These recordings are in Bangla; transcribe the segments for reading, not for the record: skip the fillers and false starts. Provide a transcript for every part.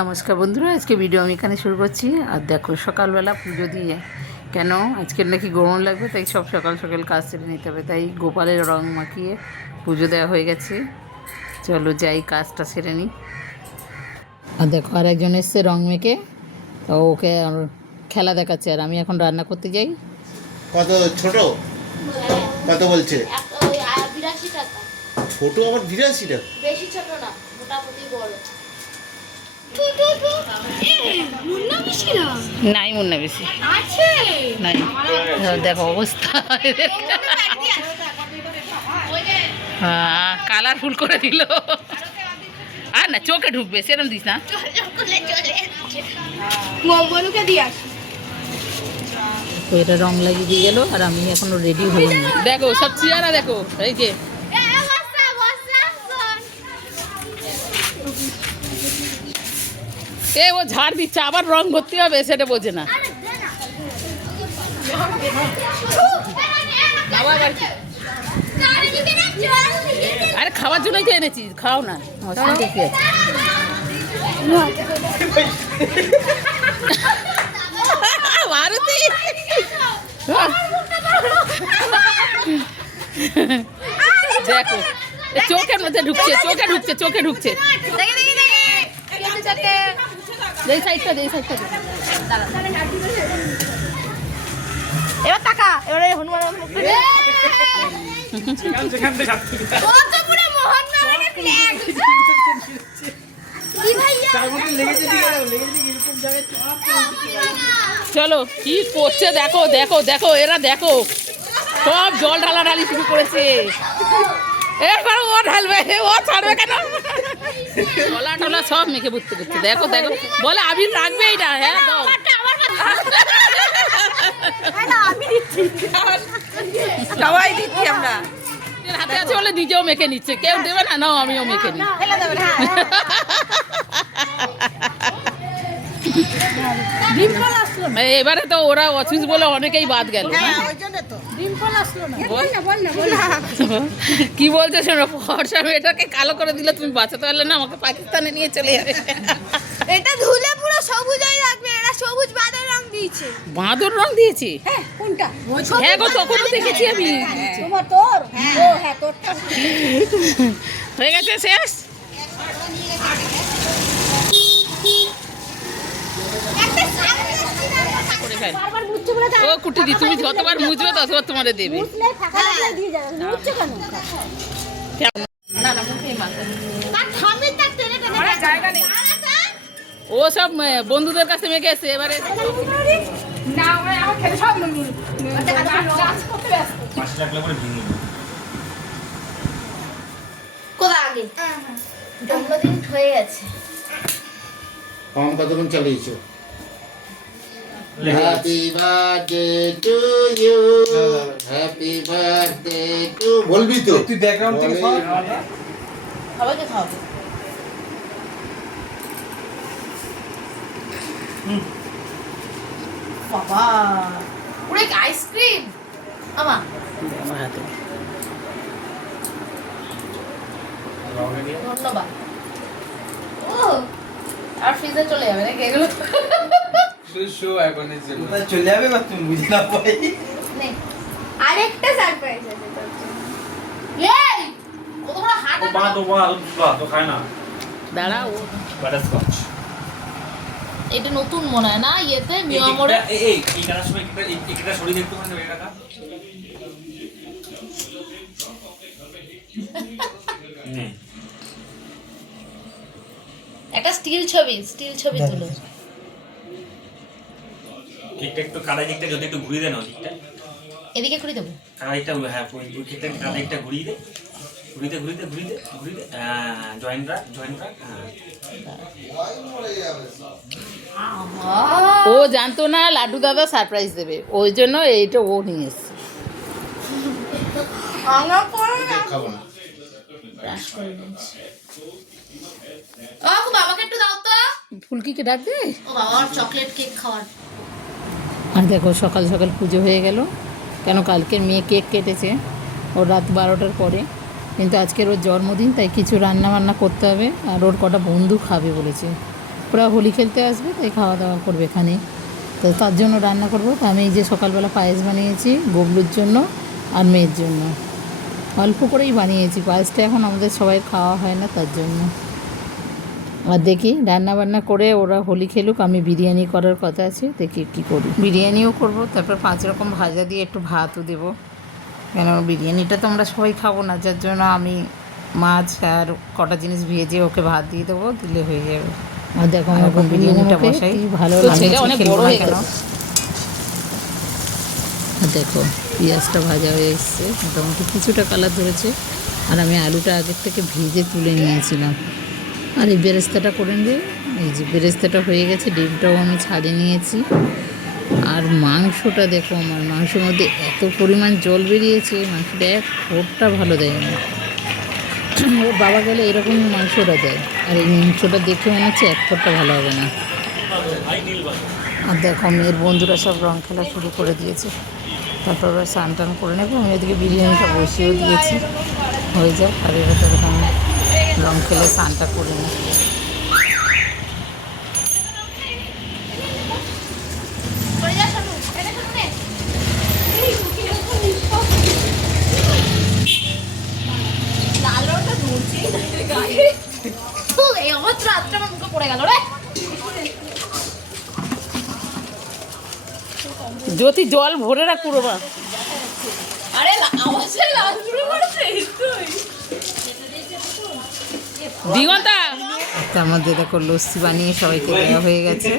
নমস্কার বন্ধুরা, আজকে ভিডিও আমি এখানে শুরু করছি। আর দেখো সকালবেলা পুজো দিয়ে কেন আজকের নাকি গরম লাগবে, তাই সব সকাল সকাল কাজ সেরে নিতে হবে। তাই গোপালের রং মাখিয়ে পুজো দেওয়া হয়ে গেছে। চলো যাই কাজটা সেরে নিই। আর দেখো আর একজন এসছে রং মেখে, তো ওকে খেলা দেখাচ্ছে আর আমি এখন রান্না করতে যাই। কত ছোট কত বলছে? ছোট আবার 82 টাকা? বেশি ছোট না, মোটামুটি বড়। নাই মুন্না বেশি আছে নাই, দেখো অবস্থা। হ্যাঁ কালারফুল করে দিল। আর না চোখে ঢুকবে সেরকম দিস না। মোমবনুকে দিয়ে আসি। তো এটা রং লাগিয়ে দিয়ে গেল আর আমি এখনো রেডি হইনি। দেখো সব চেয়ারা দেখো, এই যে এ ও ঝাড় দিচ্ছে, আবার রং ভর্তি হবে সেটা বোঝে না। আরে খাওয়ার জন্যই তো এনেছি, খাও না। অসুবিধা কি আছে? মারুতি দেখো চোখের মধ্যে ঢুকছে, চোখে ঢুকছে, চোখে ঢুকছে। এই সাইডটা দে, এই সাইডটা দে। এবার টাকা, এবারে হনুমানের মুখে কত পুরো মোহন নামের ফ্ল্যাগ। কি ভাইয়া চলো কি করছে দেখো, দেখো দেখো এরা দেখো সব জল ঢালাঢালি শুরু করেছে। এরপর ও ঢালবে, ও ছাড়বে কেন? টলা টলা সব মেখে বুঝতে করছে। দেখো দেখো বলে আবির রাখবে এইটা। হ্যাঁ দাও, সবাই দিচ্ছি আমরা। হাতে আছে বলে নিজেও মেখে নিচ্ছে, কেউ দেবে না, নাও আমিও মেখে নিই। এবারে তো ওরা অফিস বলে অনেকেই বাদ গেল। কি বলছে শোনো, ফর্সা মেয়েটাকে কালো করে দিলে তুমি বাঁচাতে পারলে না, আমাকে পাকিস্তানে নিয়ে চলে যাবে। এটা ধুলে পুরো সবুজ হয়ে থাকবে। এরা সবুজ বাঁদর রং দিয়েছে। বাঁদর রং দিয়েছি? কোনটা? হ্যাঁ গো, তখনও দেখেছি আমি। তোমার তোর? ও হ্যাঁ তোরটা। হয়ে গেছে শেষ। করে ফেল। ও কুটি দি, তুমি যতবার মুছবে ততবার তোমারে দেবে। ও সব বন্ধুদের কাছে মেখে এসছে এবারে। জন্মদিন হয়ে গেছে। কম কতক্ষণ চালিয়েছো? Happy birthday to you, happy birthday to. বলবি তো তুই ব্যাকগ্রাউন্ড থেকে সবাইকে খাওয়াবো। বাবা পুরো আইসক্রিম। আমা আমার হাতে ধন্যবাদ। ও আর ফ্রিজে চলে যাবে নাকি এগুলো? শো এখন চলে যাবে বা তুমি বুঝে না পাই। নে আরেকটা সারপ্রাইজ আছে তোর জন্য। এই কত বড় হাত ও বাদ তো খায় না। দাঁড়াও, বাটারস্কচ এটা নতুন মনে হয় না, ইয়েতে মিয়ামোরে। এই কাটার সময় একটা সরিয়ে দেখতে পারেন এটা কা একটা স্টিল ছবি তুলো। কেকটা একটু কাটা দিকটা যদি একটু ঘুরিয়ে দেন, ওই দিকটা এদিকে করে দেবো। কাটা দিকটা, হ্যাঁ ওই কেকটা কাটা দিকটা ঘুরিয়ে দে, ঘুরিয়ে হ্যাঁ জয়েন্ট রাখ হ্যাঁ। ও জানতো না লাড্ডু দাদা সারপ্রাইজ দেবে, ওই জন্য এইটা ও নিয়ে এসছে। খাবো না। ও বাবাকে একটু দাও তো। ফুলকিকে ডাকবে। ও বাবা চকলেট কেক খাওয়ার। আর দেখো সকাল সকাল পুজো হয়ে গেল, কেন কালকের মেয়ে কেক কেটেছে ওর রাত 12টার পরে, কিন্তু আজকের ওর জন্মদিন, তাই কিছু রান্না বান্না করতে হবে। আর ওর কটা বন্ধু খাবে বলেছে, ওরা হোলি খেলতে আসবে, তাই খাওয়া দাওয়া করবে এখানে। তো তার জন্য রান্না করবো। তো আমি এই যে সকালবেলা পায়েস বানিয়েছি গবলুর জন্য আর মেয়ের জন্য, অল্প করেই বানিয়েছি। পায়েসটা এখন আমাদের সবাই খাওয়া হয় না, তার জন্য। আর দেখি রান্না বান্না করে ওরা হোলি খেলুক, আমি বিরিয়ানি করার কথা আছে, দেখি কী করি। বিরিয়ানিও করব, তারপর 5 রকম ভাজা দিয়ে একটু ভাতও দেবো, কেন বিরিয়ানিটা তো আমরা সবাই খাবো না, যার জন্য আমি মাছ আর কটা জিনিস ভেজে ওকে ভাত দিয়ে দেবো, দিলে হয়ে যাবে। আর দেখো আমার বিরিয়ানিটা বসাই, ভালো লাগে, অনেক বড় হয়ে গেল। আর দেখো পেঁয়াজটা ভাজা হয়ে এসছে, মোটামুটি কিছুটা কালার ধরেছে। আর আমি আলুটা আগের থেকে ভেজে তুলে নিয়েছিলাম। আর এই বেরেস্তাটা করে দিয়ে, এই যে বেরেস্তাটা হয়ে গেছে, ডিমটাও আমি ছাড়িয়ে নিয়েছি। আর মাংসটা দেখো, আমার মাংসের মধ্যে এত পরিমাণ জল বেরিয়েছে, মাংসটা এক ফোঁটা ভালো দেয়নি। ওর বাবা গেলে এরকম মাংসটা দেয়, আর এই মাংসটা দেখে মনে হচ্ছে এক ফোঁটা ভালো হবে না। আর দেখো মেয়ের বন্ধুরা সব রং খেলা শুরু করে দিয়েছে, তারপর ওরা স্নান টান করে নেবো। আমি ওদিকে বিরিয়ানিটা বসিয়েও দিয়েছি, হয়ে যাক। আর এবার তো এরকম রং খেলে স্নানটা করে নিই। জ্যোতি জল ভরে রাখ পুরো। দিগন্তা তার মধ্যে দেখো লস্যি বানিয়ে সবাইকে দেওয়া হয়ে গেছে।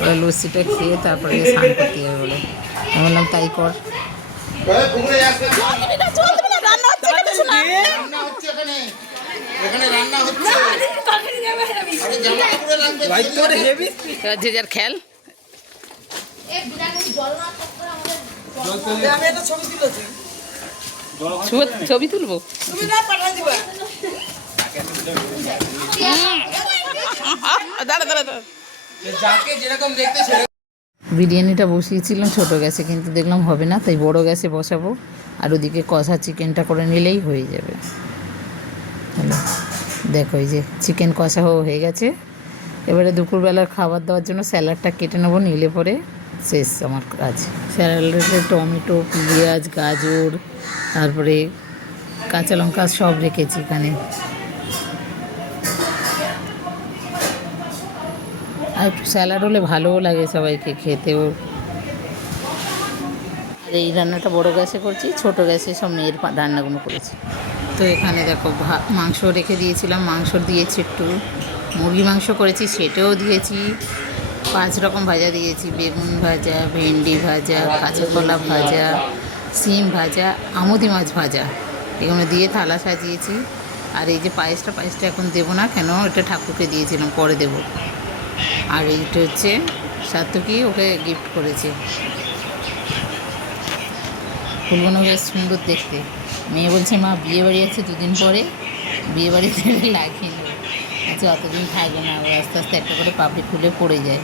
ওরা লস্যিটা খেয়ে তারপরে স্নান করতে যাবে বলে, আমি বললাম তাই কর। পুকুরে যাচ্ছে, রান্না হচ্ছে এখানে, এখানে রান্না হচ্ছে। আরে জামা কাপড়ে লাগবে, ভাই তোর হেভি এবার যে যার খেল। আমি একটা ছবি তুলেছি, ছবি তুলবো, তুমি না পাঠা দিবা। দাঁড়া দাঁড়া দাঁড়া। যাকে যেরকম দেখতে সেরকম। বিরিয়ানিটা বসিয়েছিলাম ছোটো গ্যাসে, কিন্তু দেখলাম হবে না, তাই বড় গ্যাসে বসাবো। আর ওদিকে কষা চিকেনটা করে নিলেই হয়ে যাবে। হ্যালো, দেখো এই যে চিকেন কষাও হয়ে গেছে। এবারে দুপুরবেলার খাবার দেওয়ার জন্য স্যালাডটা কেটে নেবো, নিলে পরে শেষ আমার কাজ। স্যালাডে টমেটো, পেঁয়াজ, গাজর, তারপরে কাঁচা লঙ্কা সব রেখেছি এখানে। আর একটু স্যালাড হলে ভালোও লাগে সবাইকে খেতেও। আর এই রান্নাটা বড় গ্যাসে করছি, ছোট গ্যাসে সব মেয়ের রান্নাগুলো করেছি। তো এখানে দেখো মাংস রেখে দিয়েছিলাম, মাংস দিয়েছি, একটু মুরগি মাংস করেছি সেটাও দিয়েছি। 5 রকম ভাজা দিয়েছি, বেগুন ভাজা, ভেন্ডি ভাজা, কাঁচা কলা ভাজা, সিম ভাজা, আমুদি মাছ ভাজা, এগুলো দিয়ে থালা সাজিয়েছি। আর এই যে পায়েসটা এখন দেবো না, কেন এটা ঠাকুরকে দিয়েছিলাম, পরে দেবো। আর এইটা হচ্ছে সার্থকী ওকে গিফট করেছে। ফুলগুলো বেশ সুন্দর দেখতে। মেয়ে বলছে মা বিয়ে বাড়ি আছে 2 দিন পরে, বিয়ে বাড়িতে লাগিয়ে নেবো। আচ্ছা অতদিন থাকবে না, আবার আস্তে আস্তে একটা করে পাপড়ি খুলে পড়ে যায়।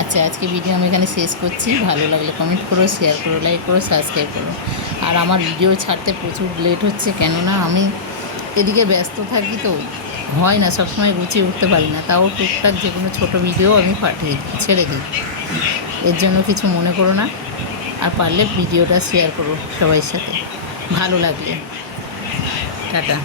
আচ্ছা আজকে ভিডিও আমি এখানে শেষ করছি। ভালো লাগলে কমেন্ট করো, শেয়ার করো, লাইক করো, সাবস্ক্রাইব করো। আর আমার ভিডিও ছাড়তে প্রচুর লেট হচ্ছে, কেননা আমি এদিকে ব্যস্ত থাকি, তো হয় না সবসময় গুছিয়ে উঠতে পারি না। তাও টুকটাক যে কোনো ছোটো ভিডিও আমি ছেড়ে দিই, এর জন্য কিছু মনে করো না। আর পারলে ভিডিওটা শেয়ার করো সবাই সাথে, ভালো লাগলে। টাটা।